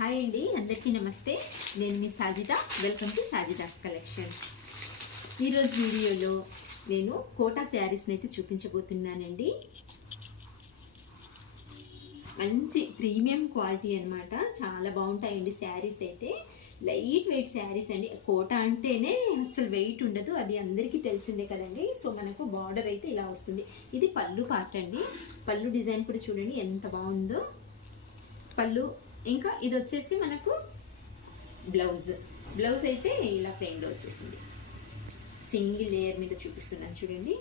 Hi అండి అందరికీ నమస్తే. నేను మీ Sajida. Welcome to Sajida's collection ఈరోజు వీడియోలో నేను కోటా శారీస్ని అయితే చూపించబోతున్నానండి. మంచి ప్రీమియం క్వాలిటీ అనమాట చాలా బాగుంటాయండి శారీస్ అయితే. లైట్ వెయిట్ శారీస్ అండి. కోట అంటేనే అసలు వెయిట్ ఉండదు. అది అందరికీ తెలిసిందే కదండి. సో మనకు బార్డర్ అయితే ఇలా వస్తుంది. ఇది పళ్ళు పార్ట్ అండి. పళ్ళు డిజైన్ కూడా చూడండి ఎంత బాగుందో. పళ్ళు ఇంకా ఇది వచ్చేసి మనకు బ్లౌజ్. బ్లౌజ్ అయితే ఇలా ప్లెయిన్లో వచ్చేసింది. సింగిల్ లేయర్ మీద చూపిస్తున్నాను చూడండి.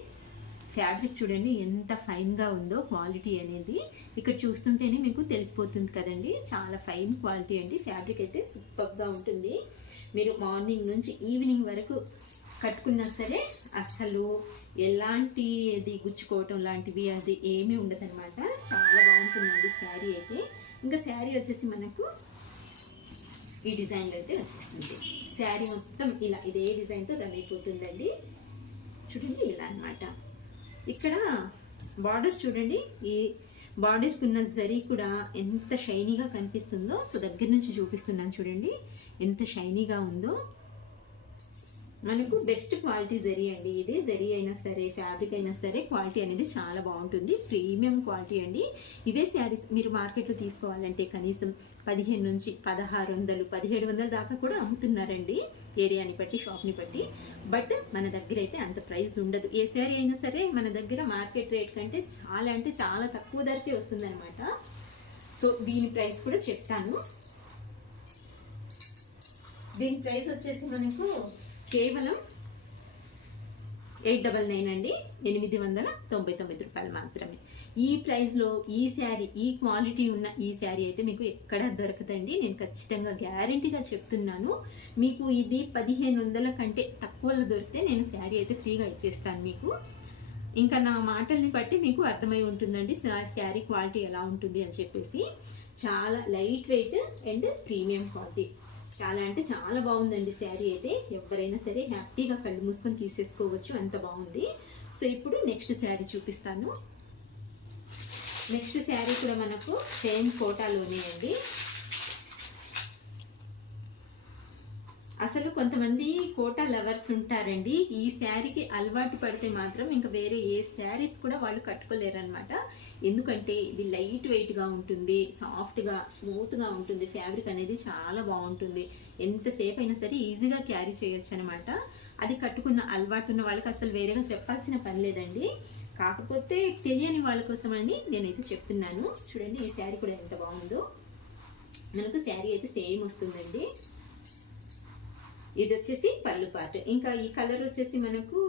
ఫ్యాబ్రిక్ చూడండి ఎంత ఫైన్గా ఉందో క్వాలిటీ అనేది. ఇక్కడ చూస్తుంటేనే మీకు తెలిసిపోతుంది కదండి. చాలా ఫైన్ క్వాలిటీ అండి. ఫ్యాబ్రిక్ అయితే సూపర్గా ఉంటుంది. మీరు మార్నింగ్ నుంచి ఈవినింగ్ వరకు కట్టుకున్నా సరే అస్సలు ఎలాంటి ఇది గుచ్చుకోవటం లాంటివి అది ఏమీ ఉండదన్నమాట. చాలా బాగుంటుందండి శారీ అయితే. ఇంకా శారీ వచ్చేసి మనకు ఈ డిజైన్లో అయితే వచ్చేస్తుంది. శారీ మొత్తం ఇలా ఇదే డిజైన్తో రన్ అయిపోతుందండి. చూడండి ఇలా అన్నమాట. ఇక్కడ బార్డర్ చూడండి. ఈ బార్డర్కి ఉన్న జరీ కూడా ఎంత షైనీగా కనిపిస్తుందో సో దగ్గర నుంచి చూపిస్తున్నాను చూడండి. ఎంత షైనీగా ఉందో. మనకు బెస్ట్ క్వాలిటీ జరీ అండి ఇది. జరీ అయినా సరే ఫ్యాబ్రిక్ అయినా సరే క్వాలిటీ అనేది చాలా బాగుంటుంది. ప్రీమియం క్వాలిటీ అండి. ఇవే శారీస్ మీరు మార్కెట్లో తీసుకోవాలంటే కనీసం పదిహేను నుంచి పదహారు వందలు పదిహేడు వందల దాకా కూడా అమ్ముతున్నారండి ఏరియాని బట్టి షాప్ని బట్టి. బట్ మన దగ్గర అయితే అంత ప్రైస్ ఉండదు. ఏ శారీ అయినా సరే మన దగ్గర మార్కెట్ రేట్ కంటే చాలా అంటే చాలా తక్కువ ధరకే వస్తుందన్నమాట. సో దీని ప్రైస్ కూడా చెప్తాను. దీని ప్రైస్ వచ్చేసి మనకు కేవలం ఎయిట్ డబల్ నైన్ అండి. ఎనిమిది వందల తొంభై తొమ్మిది రూపాయలు మాత్రమే. ఈ ప్రైస్లో ఈ శారీ ఈ క్వాలిటీ ఉన్న ఈ శారీ అయితే మీకు ఎక్కడ దొరకదండి. నేను ఖచ్చితంగా గ్యారంటీగా చెప్తున్నాను. మీకు ఇది పదిహేను వందల కంటే తక్కువలో దొరికితే నేను శారీ అయితే ఫ్రీగా ఇచ్చేస్తాను మీకు. ఇంకా నా మాటల్ని బట్టి మీకు అర్థమై ఉంటుందండి శారీ క్వాలిటీ ఎలా ఉంటుంది అని చెప్పేసి. చాలా light weight and premium quality. చాలా అంటే చాలా బాగుందండి శారీ అయితే. ఎవరైనా సరే హ్యాపీగా కళ్ళు మూసుకొని తీసేసుకోవచ్చు. అంత బాగుంది. సో ఇప్పుడు నెక్స్ట్ శారీ చూపిస్తాను. నెక్స్ట్ శారీ కూడా మనకు సేమ్ కోటాలోనే అండి. అసలు కొంతమంది కోటా లవర్స్ ఉంటారండి. ఈ శారీకి అలవాటు పడితే మాత్రం ఇంకా వేరే ఏ శారీస్ కూడా వాళ్ళు కట్టుకోలేరనమాట ఎందుకంటే ఇది లైట్ వెయిట్గా ఉంటుంది సాఫ్ట్గా స్మూత్గా ఉంటుంది ఫ్యాబ్రిక్ అనేది చాలా బాగుంటుంది. ఎంతసేపు అయినా సరే ఈజీగా క్యారీ చేయొచ్చు అనమాట అది కట్టుకున్న అలవాటు ఉన్న వాళ్ళకి అసలు వేరేగా చెప్పాల్సిన పని లేదండి. కాకపోతే తెలియని వాళ్ళ కోసమని నేనైతే చెప్తున్నాను. చూడండి ఈ శారీ కూడా ఎంత బాగుందో. మనకు శారీ అయితే సేమ్ వస్తుందండి. ఇది వచ్చేసి పళ్ళు పార్ట్ ఇంకా ఈ కలర్ వచ్చేసి మనకు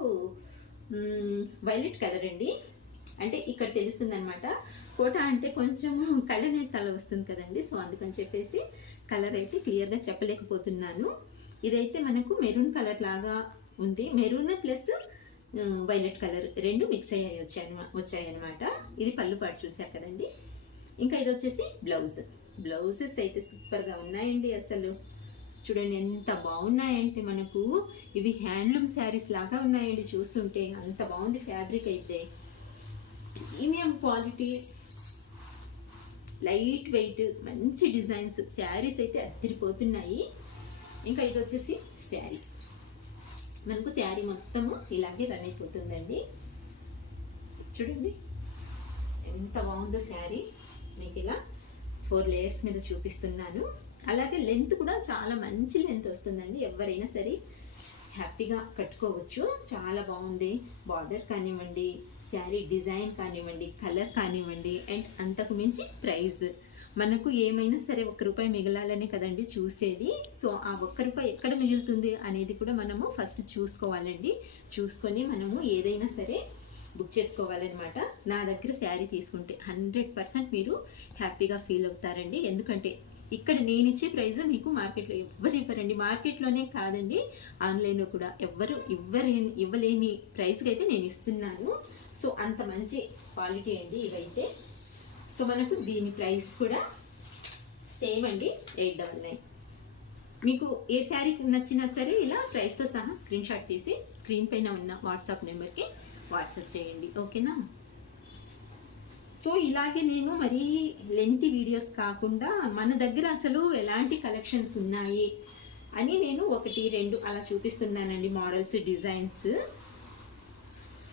వైలెట్ కలర్ అండి. అంటే ఇక్కడ తెలుస్తుంది అనమాట కోట అంటే కొంచెం కళ్ళనే తల వస్తుంది కదండి. సో అందుకని చెప్పేసి కలర్ అయితే క్లియర్గా చెప్పలేకపోతున్నాను. ఇదైతే మనకు మెరూన్ కలర్ లాగా ఉంది. మెరూన్ ప్లస్ వైలెట్ కలర్ రెండు మిక్స్ అయ్యాయి వచ్చాయి వచ్చాయన్నమాట. ఇది పళ్ళు పాటు చూసారు కదండి. ఇంకా ఇది వచ్చేసి బ్లౌజ్. బ్లౌజెస్ అయితే సూపర్గా ఉన్నాయండి అసలు. చూడండి ఎంత బాగున్నాయంటే మనకు. ఇవి హ్యాండ్లూమ్ శారీస్ లాగా ఉన్నాయండి చూస్తుంటే. అంత బాగుంది ఫ్యాబ్రిక్ అయితే. ప్రీమియం క్వాలిటీ లైట్ వెయిట్ మంచి డిజైన్స్. శారీస్ అయితే అద్దరిపోతున్నాయి. ఇంకా ఇది వచ్చేసి శారీ. మనకు శారీ మొత్తము ఇలాగే రన్ అయిపోతుందండి. చూడండి ఎంత బాగుందో శారీ. మీకు ఇలా ఫోర్ లేయర్స్ మీద చూపిస్తున్నాను. అలాగే లెంత్ కూడా చాలా మంచి లెంత్ వస్తుందండి. ఎవరైనా సరే హ్యాపీగా కట్టుకోవచ్చు. చాలా బాగుంది. బార్డర్ కానివ్వండి శారీ డిజైన్ కానివ్వండి కలర్ కానివ్వండి అండ్ అంతకు మించి ప్రైజ్ మనకు ఏమైనా సరే ఒక్క రూపాయి మిగలాలనే కదండి చూసేది. సో ఆ ఒక్క రూపాయి ఎక్కడ మిగులుతుంది అనేది కూడా మనము ఫస్ట్ చూసుకోవాలండి. చూసుకొని మనము ఏదైనా సరే బుక్ చేసుకోవాలన్నమాట. నా దగ్గర శారీ తీసుకుంటే హండ్రెడ్ పర్సెంట్ మీరు హ్యాపీగా ఫీల్ అవుతారండి. ఎందుకంటే ఇక్కడ నేను ఇచ్చే ప్రైస్ మీకు మార్కెట్లో ఎవ్వరు ఇవ్వరండి. మార్కెట్లోనే కాదండి ఆన్లైన్లో కూడా ఎవ్వరు ఇవ్వరే ఇవ్వలేని ప్రైస్కి అయితే నేను ఇస్తున్నాను. సో అంత మంచి క్వాలిటీ అండి ఇవైతే. సో మనకు దీని ప్రైస్ కూడా సేమ్ అండి ఎయిట్ డబల్ నైన్. మీకు ఏ శారీ నచ్చినా సరే ఇలా ప్రైస్తో సహా స్క్రీన్ షాట్ తీసి స్క్రీన్ పైన ఉన్న వాట్సాప్ నెంబర్కి వాట్సాప్ చేయండి. ఓకేనా? సో ఇలాగే నేను మరీ లెంత్ వీడియోస్ కాకుండా మన దగ్గర అసలు ఎలాంటి కలెక్షన్స్ ఉన్నాయి అని నేను ఒకటి రెండు అలా చూపిస్తున్నానండి మోడల్స్ డిజైన్స్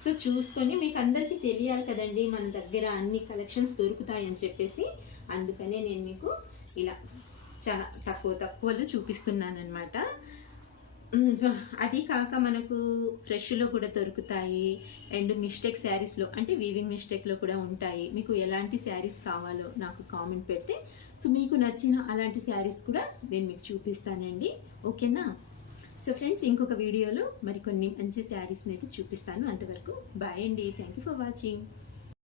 సో చూసుకొని మీకు అందరికీ తెలియాలి కదండి మన దగ్గర అన్ని కలెక్షన్స్ దొరుకుతాయని చెప్పేసి. అందుకనే నేను మీకు ఇలా చాలా తక్కువ తక్కువలో చూపిస్తున్నాను అనమాట అది కాక మనకు ఫ్రెష్లో కూడా దొరుకుతాయి. అండ్ మిస్టేక్ శారీస్లో అంటే వీవింగ్ మిస్టేక్లో కూడా ఉంటాయి. మీకు ఎలాంటి శారీస్ కావాలో నాకు కామెంట్ పెడితే సో మీకు నచ్చిన అలాంటి శారీస్ కూడా నేను మీకు చూపిస్తానండి. ఓకేనా? సో ఫ్రెండ్స్ ఇంకొక వీడియోలో మరికొన్ని మంచి శారీస్ని అయితే చూపిస్తాను. అంతవరకు బాయ్ అండి. Thank you for watching.